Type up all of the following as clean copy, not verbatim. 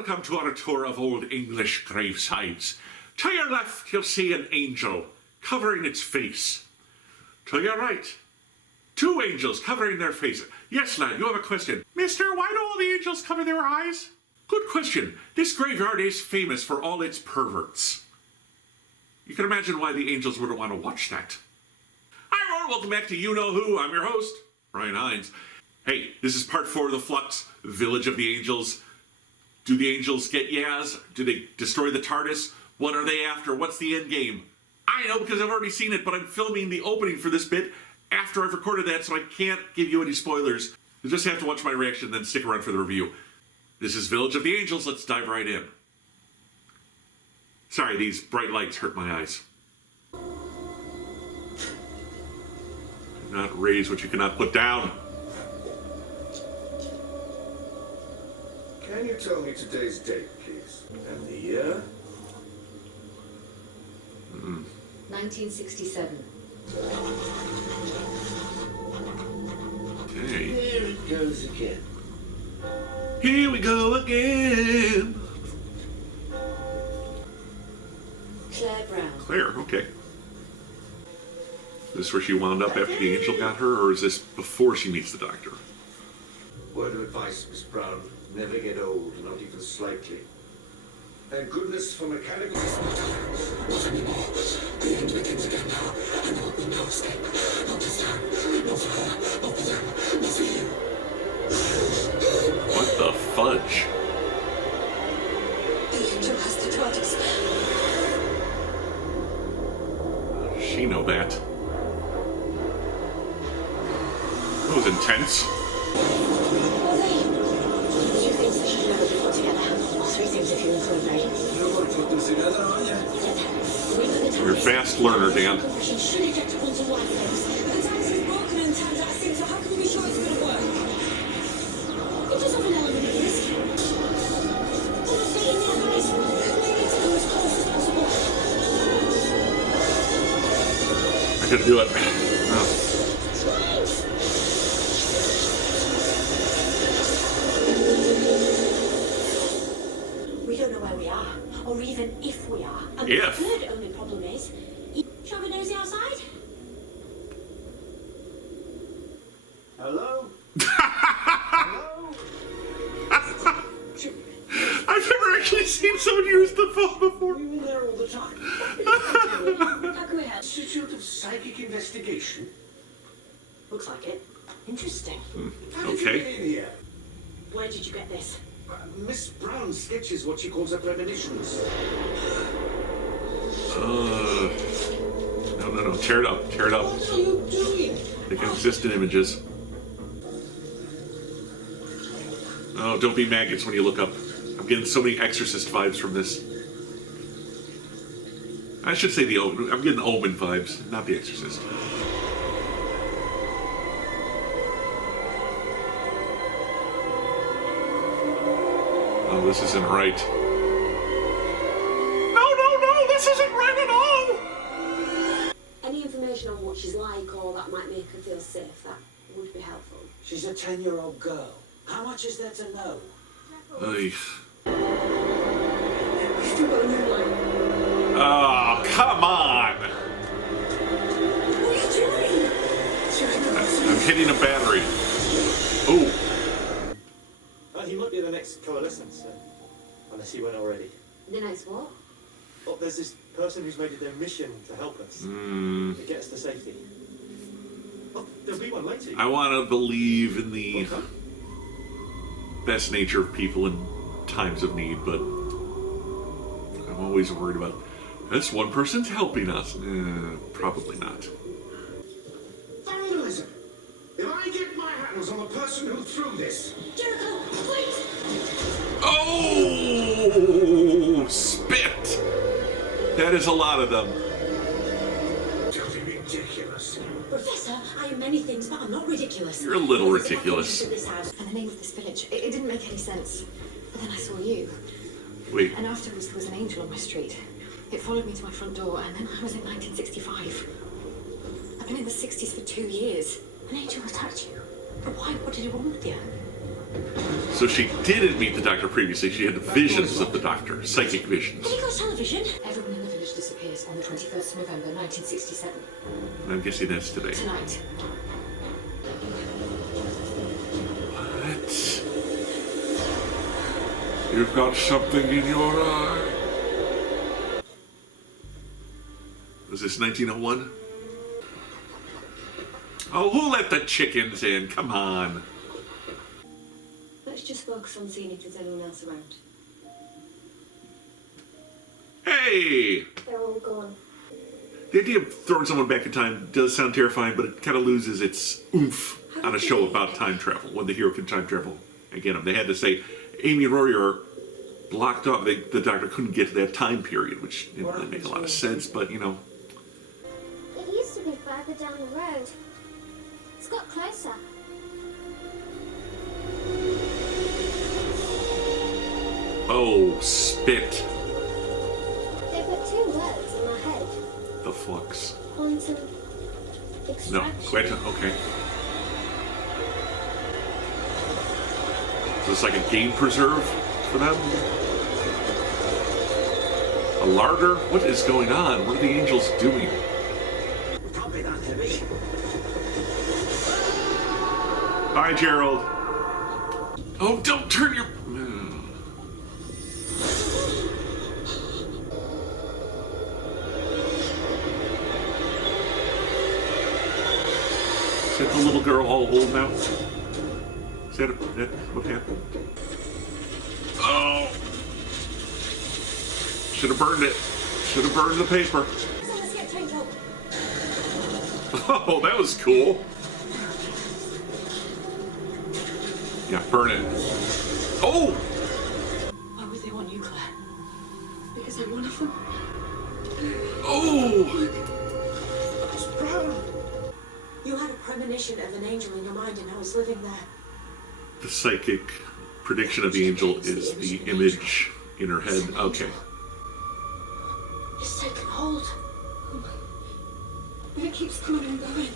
Welcome to our tour of old English gravesides. To your left, you'll see an angel covering its face. To your right, two angels covering their faces. Yes, lad, you have a question. Mister, why do all the angels cover their eyes? Good question. This graveyard is famous for all its perverts. You can imagine why the angels wouldn't want to watch that. Hi, everyone. Welcome back to You Know Who. I'm your host, Brian Hines. Hey, this is part 4 of the Flux, Village of the Angels. Do the angels get Yaz? Do they destroy the TARDIS? What are they after? What's the end game? I know because I've already seen it, but I'm filming the opening for this bit after I've recorded that, so I can't give you any spoilers. You just have to watch my reaction, then stick around for the review. This is Village of the Angels. Let's dive right in. Sorry, these bright lights hurt my eyes. Do not raise what you cannot put down. Can you tell me today's date, please? And the year? 1967. Okay. Here it goes again. Here we go again. Claire Brown. Claire, okay. Is this where she wound up after the angel got her, or is this before she meets the doctor? Word of advice, Miss Brown. Never get old, not even slightly. Thank goodness for mechanical... Not anymore. The end begins again now. And there will be no escape. No this time. No for her. No for them. No for you. What the fudge? The angel has the TARDIS. Does she know that? That was intense. You're a fast learner, Dan. I could do it. Oh. We don't know where we are, or even if we are. And If. the third only problem is, you have a nosy outside? Hello? Hello? I've never actually seen someone use the phone before. We were there all the time. How can we help? Institute of Psychic Investigation? Looks like it. Interesting. How did you get Okay. in here? Where did you get this? Miss Brown sketches what she calls her premonitions. No. Tear it up. Tear it up. What are you doing? They can exist in images. Oh, don't be maggots when you look up. I'm getting so many Exorcist vibes from this. I should say the Omen. I'm getting Omen vibes, not the Exorcist. Oh, this isn't right. No, this isn't right at all! Any information on what she's like or that might make her feel safe, that would be helpful. She's a 10-year-old girl. How much is there to know? Ugh. We've still got a new line. Oh, come on! What are you doing? I'm hitting a battery. Oh, He might be the next coalescence, unless he went already. The next what? Oh, there's this person who's made it their mission to help us, to get us to safety. Oh, there'll be one later. I want to believe in the Okay. best nature of people in times of need, but I'm always worried about this one person's helping us. Probably not. Vandalism! If I get my hands on the person who threw this... Jericho, wait! Oh, spit! That is a lot of them. Don't be ridiculous. Professor, I am many things, but I'm not ridiculous. You're a little There's ridiculous. in this house. And the name of this village. It didn't make any sense. But then I saw you. Wait, And afterwards there was an angel on my street. It followed me to my front door, and then I was in 1965. I've been in the 60s for 2 years. An angel attacked you. But why? What did he want with you? So she didn't meet the doctor previously. She had visions of the doctor, psychic visions. Have you got television? Everyone in the village disappears on the 21st of November, 1967. And I'm guessing that's today. Tonight. What? You've got something in your eye. Was this 1901? Oh, who let the chickens in? Come on. Let's just focus on seeing if there's anyone else around. Hey! They're all gone. The idea of throwing someone back in time does sound terrifying, but it kind of loses its oomph on a show about time travel, when the hero can time travel. Again, they had to say Amy and Rory are blocked off. The doctor couldn't get to that time period, which didn't really make a lot of sense, but, you know. It used to be further down the road. It's got closer. Oh, spit. They put two words in my head. The Flux. Quantum No, extraction. quite, okay. So it's like a game preserve for them? A larder? What is going on? What are the angels doing? It can't be that heavy. Hi, Gerald. Oh, don't turn your... Is that the little girl all old now? Is that what happened? Oh! Should have burned it. Should have burned the paper. So let's get trained up. Oh, that was cool. Yeah, burn it. Oh! Why would they want you, Claire? Because I'm one of them. Oh! Miss Brown! You had a premonition of an angel in your mind and I was living there. The psychic prediction of the angel is the image in her head. Okay. It's taken hold. But it keeps coming and going.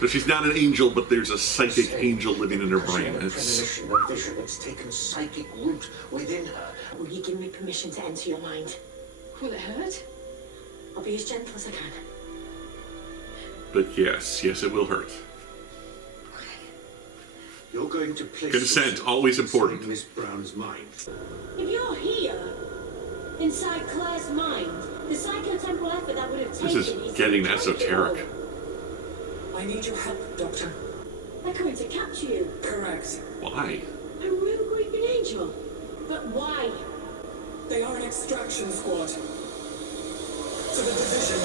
So she's not an angel, but there's a psychic angel living in her brain. It's... Premonition, a vision. It's taken psychic root within her. Will you give me permission to enter your mind? Will it hurt? I'll be as gentle as I can. But yes, it will hurt. You're going to place Consent, yourself always inside important. Miss Brown's mind. If you're here, inside Claire's mind, the psychotemporal effort that would have taken This is getting esoteric. I need your help, Doctor. They're coming to capture you. Correct. Why? A real creeping angel. But why? They are an extraction squad. To the position.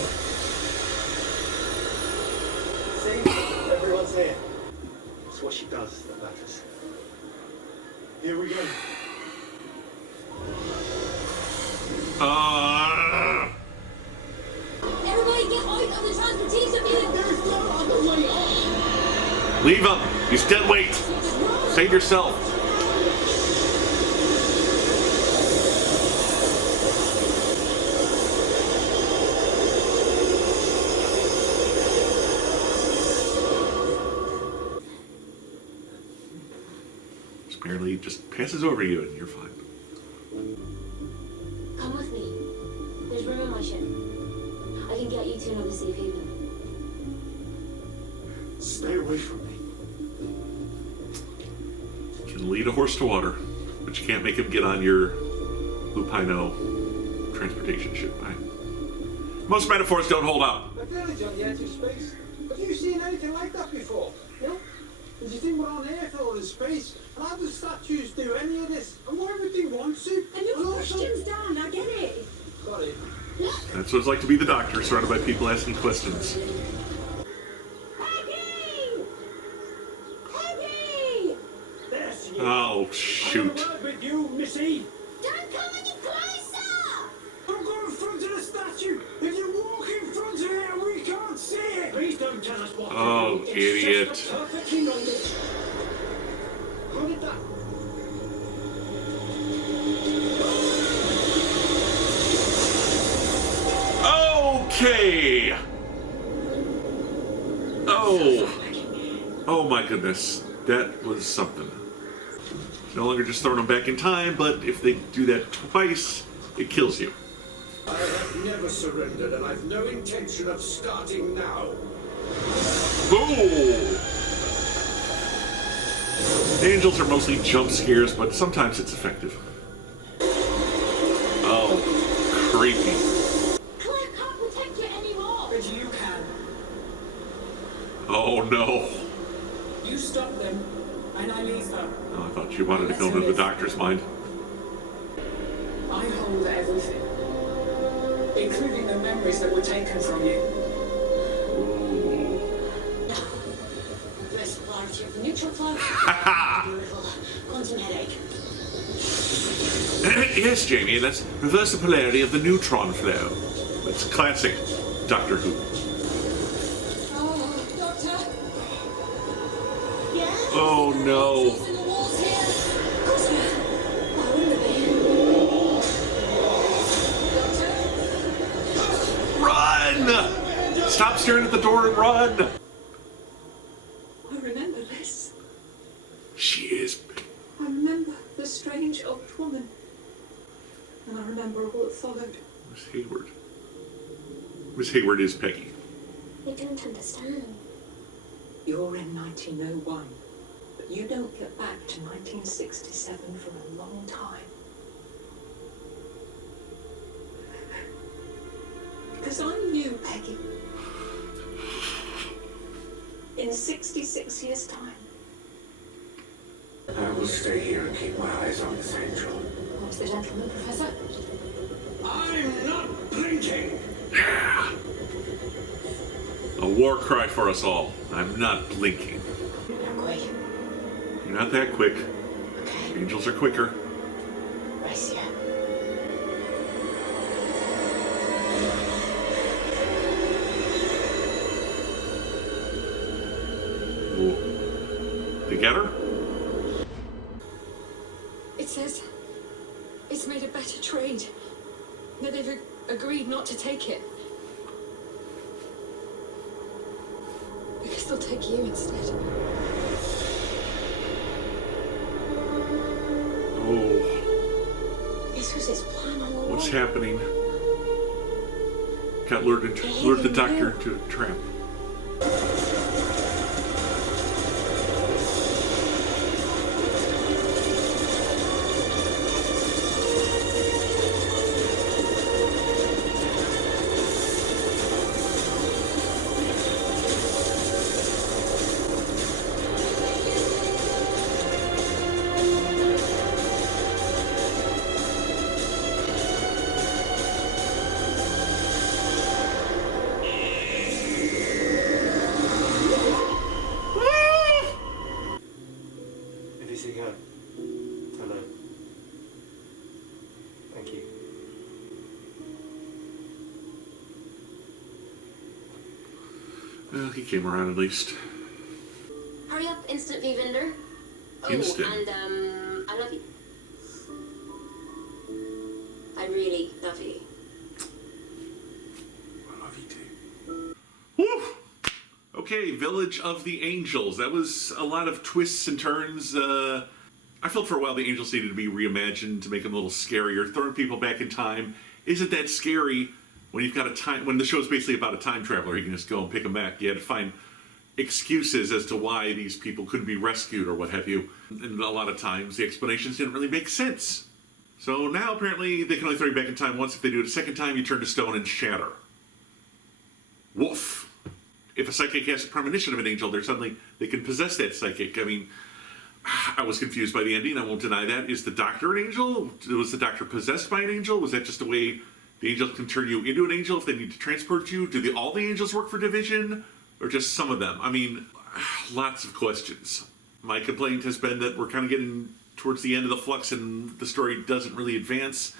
See? Everyone's here. It's what she does that matters. Here we go. Everybody get out of the transportation vehicle! There's no other way out. Leave him. He's dead weight. Save yourself. Apparently, just passes over you and you're fine. Come with me. There's room in my ship. I can get you to another safe haven. Stay away from me. You can lead a horse to water, but you can't make him get on your Lupino transportation ship. Most metaphors don't hold up. A village on the edge of space. Have you seen anything like that before? No? Did you think we're on Earth or in space? And how do statues do any of this? And why would they want to? And your And also- questions, Dan, I get it. Got it. That's what it's like to be the doctor, surrounded by people asking questions. Peggy! Peggy! There she is. Oh, I shoot. have a word with you, Missy. Don't come any closer! Don't go in front of the statue. If you walk in front of it, we can't see it. Please don't tell us what Oh, to do. idiot. It's just a perfectly normal. Put it down. Okay. Oh. Oh my goodness. That was something. No longer just throwing them back in time, but if they do that twice, it kills you. I have never surrendered, and I've no intention of starting now. Ooh! Angels are mostly jump scares, but sometimes it's effective. Oh, creepy. Claire can't protect you anymore. But you can. Oh no. You stop them, and I leave her. Oh, I thought you wanted to go into the doctor's mind. I hold everything, including the memories that were taken from you. Ooh. Reverse polarity of the neutral flow. Beautiful. Quantum headache. Yes, Jamie, that's reverse the polarity of the neutron flow. That's classic Doctor Who. Oh, Doctor. Yeah? Oh no. Trees in the walls here. Of course we are. Why wouldn't there be? Doctor? Run! Stop staring at the door and run! I remember this. She is. I remember the strange old woman. And I remember all that followed. Miss Hayward. Miss Hayward is Peggy. I don't understand. You're in 1901, but you don't get back to 1967 for a long time. Because I'm you, Peggy. In 66 years' time. I will stay here and keep my eyes on this angel. What's the gentleman, Professor? I'm not blinking! A war cry for us all. I'm not blinking. I'm quick. You're not that quick. Okay. Angels are quicker. Race here. Ooh. They get her? It says it's made a better trade. That they've agreed not to take it. Because they'll take you instead. Oh, This was his plan all along. what's happening? Got lured the doctor into a trap. If you see her, hello. Thank you. Well, he came around at least. Hurry up, instant V vendor. Oh, Instant. and I love you. I really love you. I love you too. Whew. Okay, Village of the Angels. That was a lot of twists and turns. I felt for a while the Angels needed to be reimagined to make them a little scarier. Throwing people back in time isn't that scary when you've got a time. When the show's basically about a time traveler, you can just go and pick them back. You had to find excuses as to why these people couldn't be rescued or what have you. And a lot of times the explanations didn't really make sense. So now apparently they can only throw you back in time once. If they do it a second time, you turn to stone and shatter. Woof. If a psychic has a premonition of an angel, they can possess that psychic. I mean, I was confused by the ending. I won't deny that. Is the doctor an angel? Was the doctor possessed by an angel? Was that just a way the angel can turn you into an angel if they need to transport you? Do all the angels work for division? Or just some of them? I mean, lots of questions. My complaint has been that we're kind of getting towards the end of the Flux and the story doesn't really advance.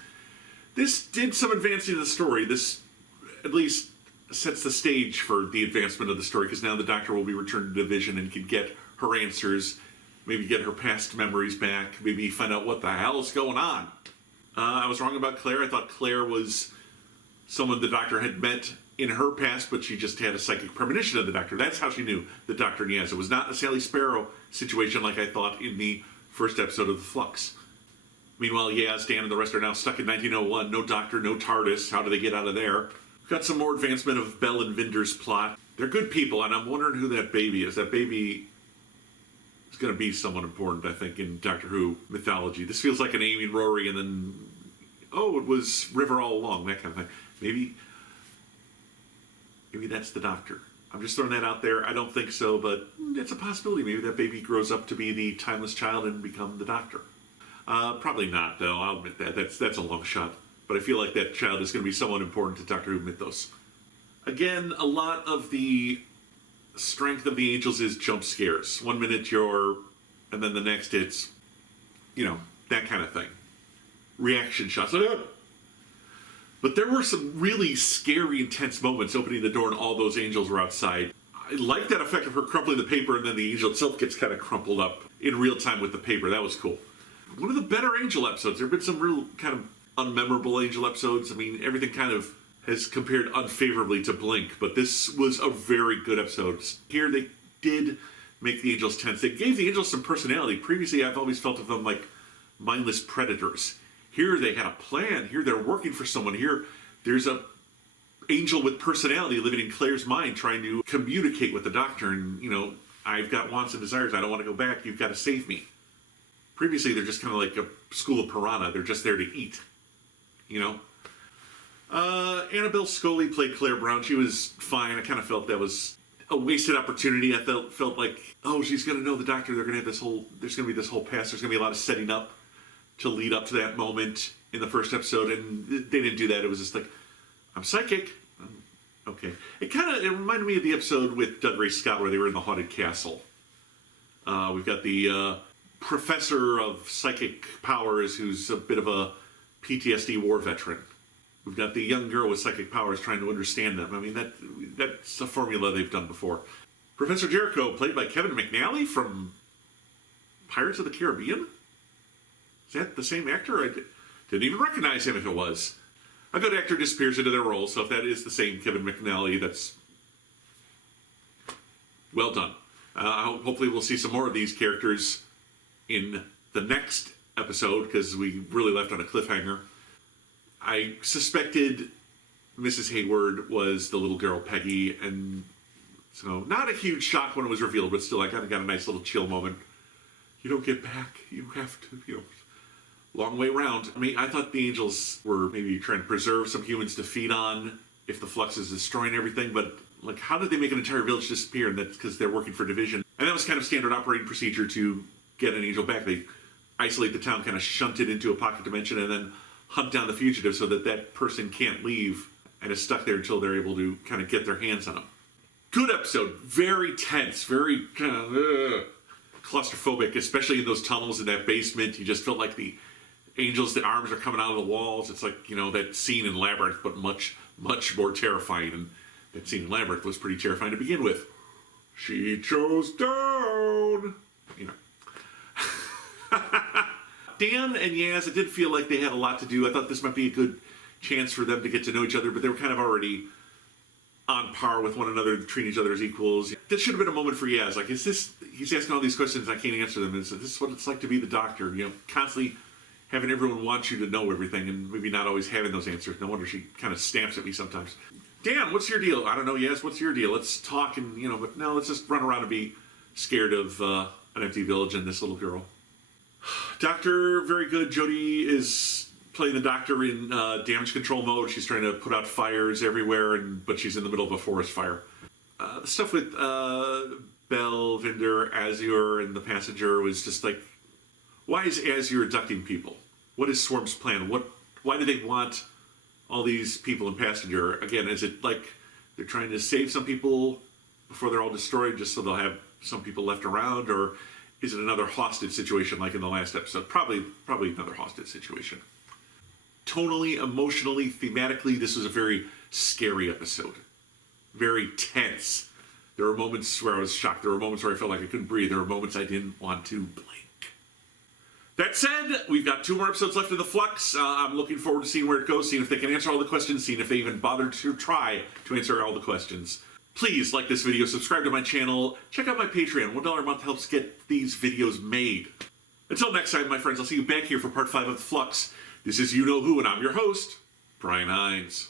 This did some advancing of the story. This at least sets the stage for the advancement of the story, because now the Doctor will be returned to Division and can get her answers, maybe get her past memories back, maybe find out what the hell is going on. I was wrong about Claire. I thought Claire was someone the Doctor had met in her past, but she just had a psychic premonition of the Doctor. That's how she knew the Doctor and Yaz. It was not a Sally Sparrow situation like I thought in the first episode of the Flux. Meanwhile, Yaz, Dan, and the rest are now stuck in 1901. No doctor, no TARDIS. How do they get out of there? We've got some more advancement of Bell and Vinder's plot. They're good people, and I'm wondering who that baby is. That baby is going to be someone important, I think, in Doctor Who mythology. This feels like an Amy and Rory, and then, oh, it was River all along, that kind of thing. Maybe that's the Doctor. I'm just throwing that out there. I don't think so, but it's a possibility. Maybe that baby grows up to be the timeless child and become the Doctor. Probably not, though. I'll admit that. That's a long shot. But I feel like that child is going to be someone important to Doctor Who mythos. Again, a lot of the strength of the Angels is jump scares. 1 minute and then the next it's, that kind of thing. Reaction shots. But there were some really scary, intense moments opening the door and all those angels were outside. I like that effect of her crumpling the paper and then the angel itself gets kind of crumpled up in real time with the paper. That was cool. One of the better Angel episodes. There have been some real kind of unmemorable Angel episodes. I mean, everything kind of has compared unfavorably to Blink, but this was a very good episode. Here they did make the Angels tense. They gave the Angels some personality. Previously, I've always felt of them like mindless predators. Here they had a plan. Here they're working for someone. Here there's a angel with personality living in Claire's mind trying to communicate with the Doctor and, I've got wants and desires. I don't want to go back. You've got to save me. Previously, they're just kind of like a school of piranha. They're just there to eat, Annabelle Scully played Claire Brown. She was fine. I kind of felt that was a wasted opportunity. I felt like, oh, she's going to know the Doctor. They're going to have there's going to be this whole past. There's going to be a lot of setting up to lead up to that moment in the first episode, and they didn't do that. It was just like, I'm psychic. Okay. It reminded me of the episode with Doug Ray Scott where they were in the haunted castle. We've got the professor of psychic powers who's a bit of a PTSD war veteran. We've got the young girl with psychic powers trying to understand them. I mean, that's a formula they've done before. Professor Jericho, played by Kevin McNally from Pirates of the Caribbean? Is that the same actor? I didn't even recognize him if it was. A good actor disappears into their role, so if that is the same Kevin McNally, that's well done. Hopefully we'll see some more of these characters in the next episode, because we really left on a cliffhanger. I suspected Mrs. Hayward was the little girl Peggy, and so not a huge shock when it was revealed, but still I kind of got a nice little chill moment. You don't get back, you have to, long way around. I mean, I thought the Angels were maybe trying to preserve some humans to feed on if the Flux is destroying everything, but like, how did they make an entire village disappear? And that's because they're working for Division. And that was kind of standard operating procedure to get an Angel back. They isolate the town, kind of shunt it into a pocket dimension, and then hunt down the fugitive so that person can't leave and is stuck there until they're able to kind of get their hands on them. Good episode. Very tense. Very kind of claustrophobic, especially in those tunnels in that basement. You just felt like the Angels, the arms are coming out of the walls. It's like, that scene in Labyrinth, but much, much more terrifying. And that scene in Labyrinth was pretty terrifying to begin with. She chose down. Dan and Yaz, it did feel like they had a lot to do. I thought this might be a good chance for them to get to know each other, but they were kind of already on par with one another, treating each other as equals. This should have been a moment for Yaz. Like, he's asking all these questions, I can't answer them. And so this is what it's like to be the Doctor, constantly having everyone want you to know everything and maybe not always having those answers. No wonder she kind of stamps at me sometimes. Dan, what's your deal? I don't know, Yaz, what's your deal? Let's talk and, but no, let's just run around and be scared of an empty village and this little girl. Doctor, very good. Jodie is playing the Doctor in damage control mode. She's trying to put out fires everywhere, but she's in the middle of a forest fire. The stuff with Bell, Vinder, Azure, and the Passenger was just like, why is Azure abducting people? What is Swarm's plan? Why do they want all these people in Passenger? Again, is it like they're trying to save some people before they're all destroyed just so they'll have some people left around, or is it another hostage situation like in the last episode? Probably another hostage situation. Tonally, emotionally, thematically, this was a very scary episode. Very tense. There were moments where I was shocked. There were moments where I felt like I couldn't breathe. There were moments I didn't want to blink. That said, we've got 2 more episodes left of The Flux. I'm looking forward to seeing where it goes, seeing if they can answer all the questions, seeing if they even bothered to try to answer all the questions. Please like this video, subscribe to my channel, check out my Patreon. $1 a month helps get these videos made. Until next time, my friends, I'll see you back here for part 5 of Flux. This is You Know Who, and I'm your host, Brian Hines.